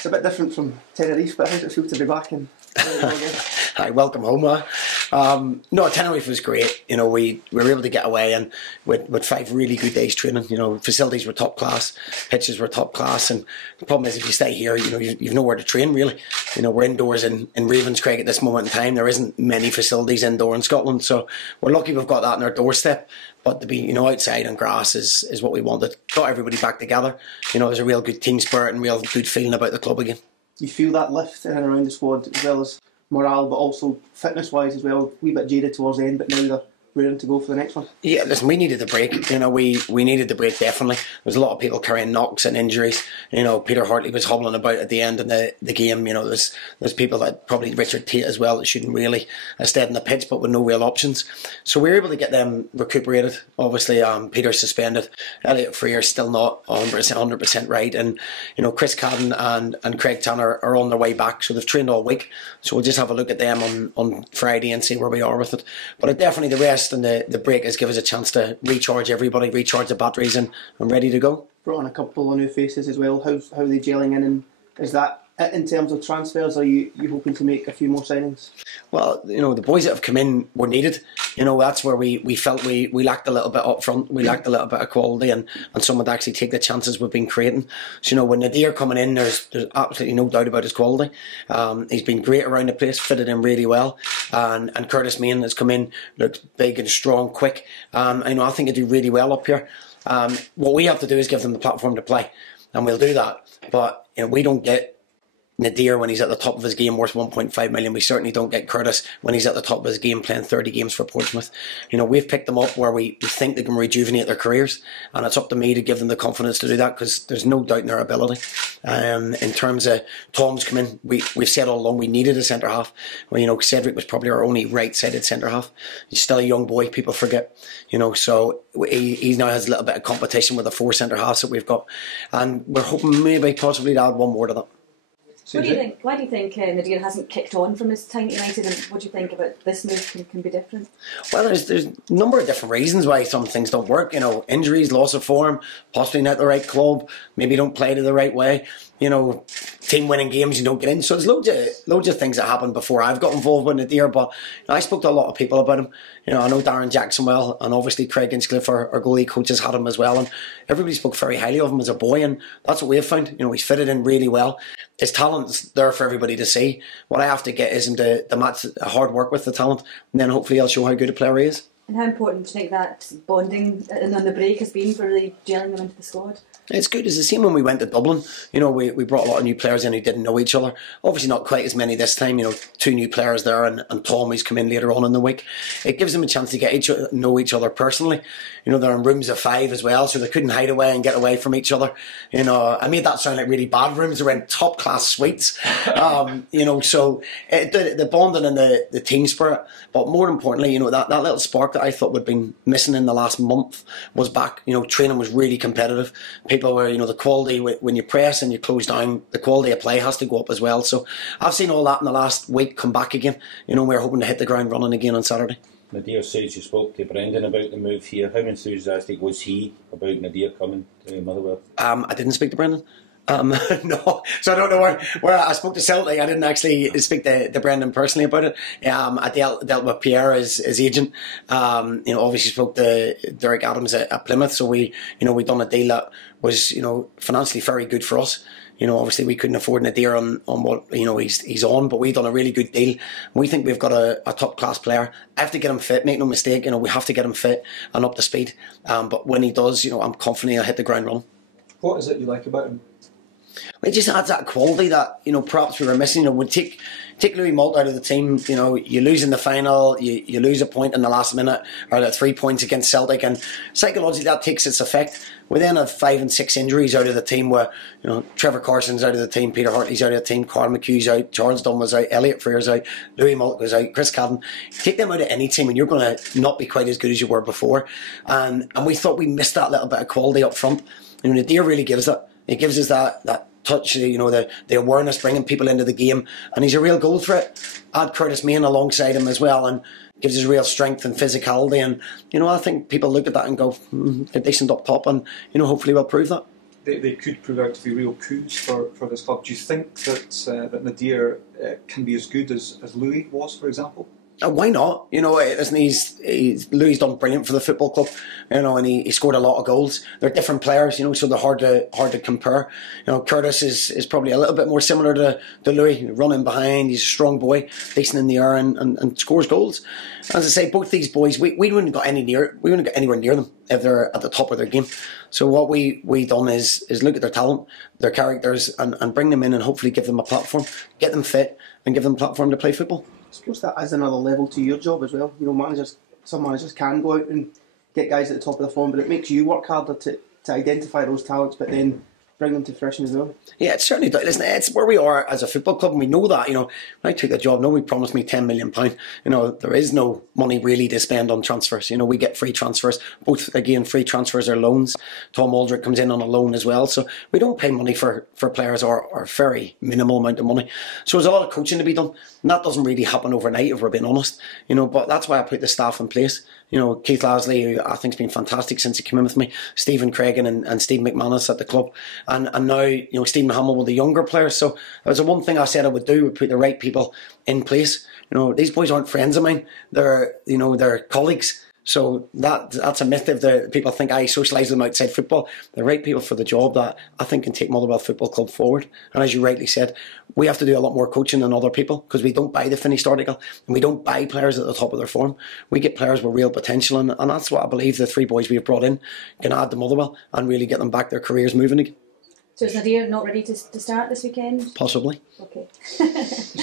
It's a bit different from Tenerife, but how does it feel to be back in? Hi, welcome home. No, Tenerife was great. You know, we were able to get away and with 5 really good days training. You know, facilities were top class, pitches were top class, and the problem is if you stay here, you know, you've nowhere to train really. You know, we're indoors in Ravenscraig at this moment in time. There isn't many facilities indoor in Scotland, so we're lucky we've got that on our doorstep. But to be, you know, outside on grass is what we wanted. Got everybody back together. You know, there's a real good team spirit and real good feeling about the club again. You feel that lift in and around the squad, as well as morale, but also fitness-wise as well. A wee bit jaded towards the end, but now they're ready to go for the next one. Yeah, listen, we needed the break. You know, we needed the break definitely. There's a lot of people carrying knocks and injuries. You know, Peter Hartley was hobbling about at the end of the game. You know, there's people that probably Richard Tate as well that shouldn't really have stayed in the pitch, but with no real options. So we were able to get them recuperated. Obviously, Peter's suspended. Elliot Frear's still not 100% right, and you know, Chris Cadden and Craig Tanner are on their way back. So they've trained all week. So we'll just have a look at them on Friday and see where we are with it. But definitely the rest and the break has given us a chance to recharge everybody, recharge the batteries, and I'm ready to go. Brought on a couple of new faces as well. How are they gelling in, and is that it in terms of transfers? Are you hoping to make a few more signings? Well, you know, the boys that have come in were needed. You know, that's where we felt we lacked a little bit up front. We lacked a little bit of quality and someone to actually take the chances we've been creating. So, you know, when Nadir coming in, there's absolutely no doubt about his quality. He's been great around the place, fitted in really well. And Curtis Main has come in, looked big and strong, quick. You know, I think he'll do really well up here. What we have to do is give them the platform to play, and we'll do that. But you know, we don't get Nadir when he's at the top of his game worth 1.5 million. We certainly don't get Curtis when he's at the top of his game playing 30 games for Portsmouth. You know, we've picked them up where we think they can rejuvenate their careers, and it's up to me to give them the confidence to do that, because there's no doubt in their ability. In terms of Tom's come in, we've said all along we needed a centre half. Well, you know, Cedric was probably our only right-sided centre half. He's still a young boy, people forget. You know, so he now has a little bit of competition with the 4 centre halves that we've got, and we're hoping maybe possibly to add one more to that. What do you think? Why do you think Nadir hasn't kicked on from his time at United, and what do you think about this move can be different? Well, there's a number of different reasons why some things don't work. You know, injuries, loss of form, possibly not the right club, maybe don't play to the right way. You know, team winning games, you don't get in. So there's loads of things that happened before I've got involved with Nadir. But you know, I spoke to a lot of people about him. You know, I know Darren Jackson well, and obviously Craig Inchcliffe, our goalie coach, has had him as well. And everybody spoke very highly of him as a boy, and that's what we have found. You know, he's fitted in really well. His talent's there for everybody to see. What I have to get is him to match hard work with the talent, and then hopefully I'll show how good a player he is. And how important do you think that bonding and on the break has been for really gelling them into the squad? It's good. It's the same when we went to Dublin. You know, we brought a lot of new players in who didn't know each other. Obviously not quite as many this time. You know, 2 new players there, and Tom, who's come in later on in the week. It gives them a chance to get know each other personally. You know, they're in rooms of 5 as well, so they couldn't hide away and get away from each other. You know, I made that sound like really bad rooms. They were in top class suites. You know, so the bonding and the team spirit. But more importantly, you know, that little spark that I thought would have been missing in the last month was back. You know, training was really competitive. People were, you know, the quality, when you press and you close down, the quality of play has to go up as well. So I've seen all that in the last week come back again. You know, we're hoping to hit the ground running again on Saturday. Nadir says you spoke to Brendan about the move here. How enthusiastic was he about Nadir coming to Motherwell? I didn't speak to Brendan. No, so I don't know where I spoke to Celtic. I didn't actually speak to Brendan personally about it. I dealt with Pierre, his agent. You know, obviously spoke to Derek Adams at Plymouth. So we done a deal that was, you know, financially very good for us. You know, obviously we couldn't afford Nadir on what, you know, he's on, but we've done a really good deal. We think we've got a top class player. I have to get him fit, make no mistake. You know, we have to get him fit and up to speed. But when he does, you know, I'm confident he'll hit the ground running. What is it you like about him? It just adds that quality that, you know, perhaps we were missing. You know, we take Louis Malt out of the team. You know, you lose in the final, you lose a point in the last minute, or the 3 points against Celtic, and psychologically that takes its effect. We then have 5 and 6 injuries out of the team where, you know, Trevor Carson's out of the team, Peter Hartley's out of the team, Carl McHugh's out, Charles Dunn was out, Elliot Frear's out, Louis Malt goes out, Chris Cadden. Take them out of any team and you're going to not be quite as good as you were before. And we thought we missed that little bit of quality up front. And Nadir really gives it. He gives us that touch, you know, the awareness, bringing people into the game, and he's a real goal threat. Add Curtis Main alongside him as well, and gives us real strength and physicality. And you know, I think people look at that and go, they're decent up top, and you know, hopefully we'll prove that. they could prove out to be real coups for this club. Do you think that Nadir can be as good as Louis was, for example? Why not? You know, listen, Louis done brilliant for the football club, you know, and he scored a lot of goals. They're different players, you know, so they're hard to compare. You know, Curtis is probably a little bit more similar to Louis, running behind. He's a strong boy, decent in the air, and scores goals. As I say, both these boys, we wouldn't got anywhere near them if they're at the top of their game. So what we done is look at their talent, their characters, and bring them in and hopefully give them a platform, get them fit, and give them a platform to play football. I suppose that adds another level to your job as well. You know, some managers can go out and get guys at the top of the form, but it makes you work harder to identify those talents, but then bring them to fruition as well. Yeah, it certainly does. Listen, it's where we are as a football club, and we know that. You know, when I took the job, nobody promised me £10 million. You know, there is no money really to spend on transfers. You know, we get free transfers. Both, again, free transfers are loans. Tom Aldrich comes in on a loan as well. So we don't pay money for players, or very minimal amount of money. So there's a lot of coaching to be done. And that doesn't really happen overnight, if we're being honest. You know, but that's why I put the staff in place. You know, Keith Lasley, who I think has been fantastic since he came in with me, Stephen Craigan and Steve McManus at the club, and now, you know, Stephen Hamill with the younger players. So it was the one thing I said I would do, would put the right people in place. You know, these boys aren't friends of mine; they're colleagues. So that's a myth if the people think I socialise them outside football. The right people for the job that I think can take Motherwell Football Club forward. And as you rightly said, we have to do a lot more coaching than other people, because we don't buy the finished article and we don't buy players at the top of their form. We get players with real potential, and that's what I believe the three boys we've brought in can add to Motherwell and really get them back their careers moving again. So is Nadir not ready to start this weekend? Possibly. Okay. You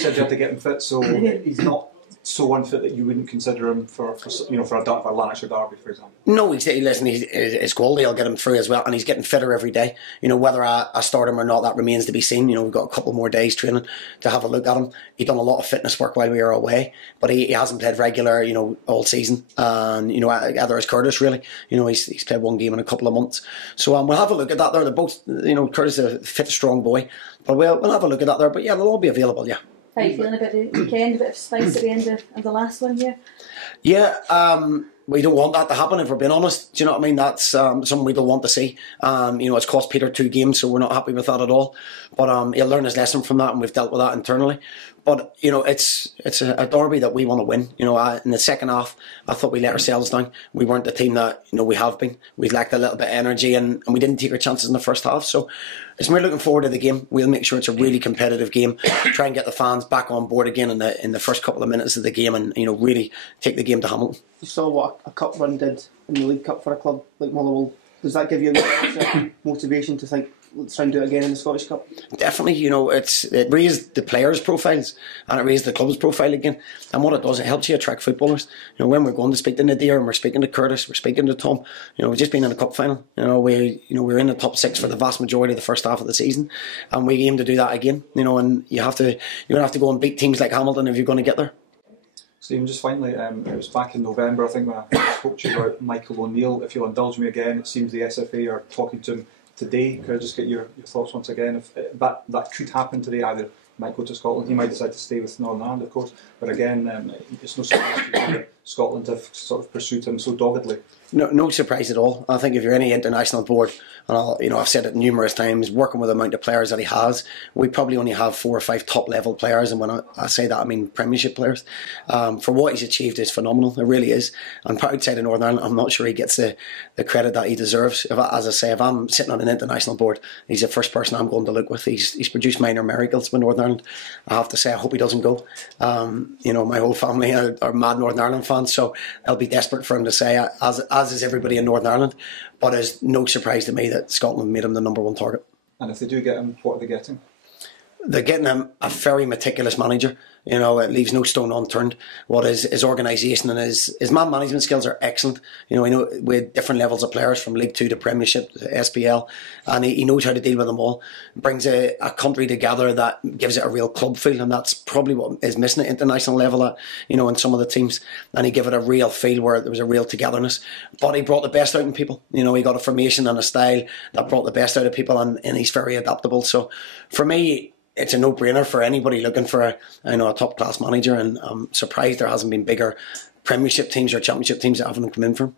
said you had to get him fit, so he's not so unfit that you wouldn't consider him for a Lanarkshire derby, for example? No, his quality will get him through as well, and he's getting fitter every day. You know, whether I start him or not, that remains to be seen. You know, we've got a couple more days training to have a look at him. He's done a lot of fitness work while we were away, but he hasn't played regular, you know, all season. And, you know, either is Curtis, really. You know, he's played one game in a couple of months. So we'll have a look at that there. They're both, you know, Curtis is a fit, strong boy, but we'll have a look at that there. But yeah, they'll all be available, yeah. How are you feeling about the weekend? A bit of spice at the end of the last one here? Yeah, we don't want that to happen, if we're being honest. Do you know what I mean? That's something we don't want to see. You know, it's cost Peter 2 games, so we're not happy with that at all. But he'll learn his lesson from that, and we've dealt with that internally. But, you know, it's a derby that we want to win. You know, in the second half, I thought we let ourselves down. We weren't the team that, you know, we have been. We lacked a little bit of energy, and we didn't take our chances in the first half. So as we're looking forward to the game, we'll make sure it's a really competitive game. Try and get the fans back on board again in the first couple of minutes of the game, and, you know, really take the game to Hamilton. You saw what a cup run did in the League Cup for a club like Motherwell. Does that give you a motivation to think, let's try and do it again in the Scottish Cup? Definitely, you know, it raised the players' profiles and it raised the club's profile again. And what it does, it helps you attract footballers. You know, when we're going to speak to Nadir and we're speaking to Curtis, we're speaking to Tom, you know, we've just been in a cup final. You know, we're in the top 6 for the vast majority of the first half of the season, and we aim to do that again. You know, and you're gonna have to go and beat teams like Hamilton if you're going to get there. Stephen, just finally, it was back in November, I think, when I spoke to you about Michael O'Neill. If you'll indulge me again, it seems the SFA are talking to him today. Could I just get your thoughts once again? If that could happen today, either he might go to Scotland, he might decide to stay with Northern Ireland, of course, but again, it's no surprise that Scotland have sort of pursued him so doggedly. No surprise at all. I think if you're any international board, and I've said it numerous times, working with the amount of players that he has, we probably only have 4 or 5 top level players, and when I say that, I mean Premiership players. For what he's achieved is phenomenal. It really is. And outside of Northern Ireland, I'm not sure he gets the credit that he deserves. If I'm sitting on an international board, he's the first person I'm going to look with. He's produced minor miracles with Northern Ireland. I have to say, I hope he doesn't go. You know, my whole family are mad Northern Ireland fans, so I'll be desperate for him to say, as is everybody in Northern Ireland. But it's no surprise to me that Scotland made him the number 1 target. And if they do get him, what are they getting? They're getting him a very meticulous manager. You know, it leaves no stone unturned. What his organisation and his man management skills are excellent. You know, with different levels of players from League 2 to Premiership to SPL, and he knows how to deal with them all. Brings a country together that gives it a real club feel, and that's probably what is missing at international level, in some of the teams. And he gave it a real feel where there was a real togetherness. But he brought the best out in people. You know, he got a formation and a style that brought the best out of people, and he's very adaptable. So for me, it's a no-brainer for anybody looking for a top-class manager, and I'm surprised there hasn't been bigger Premiership teams or Championship teams that haven't come in for him.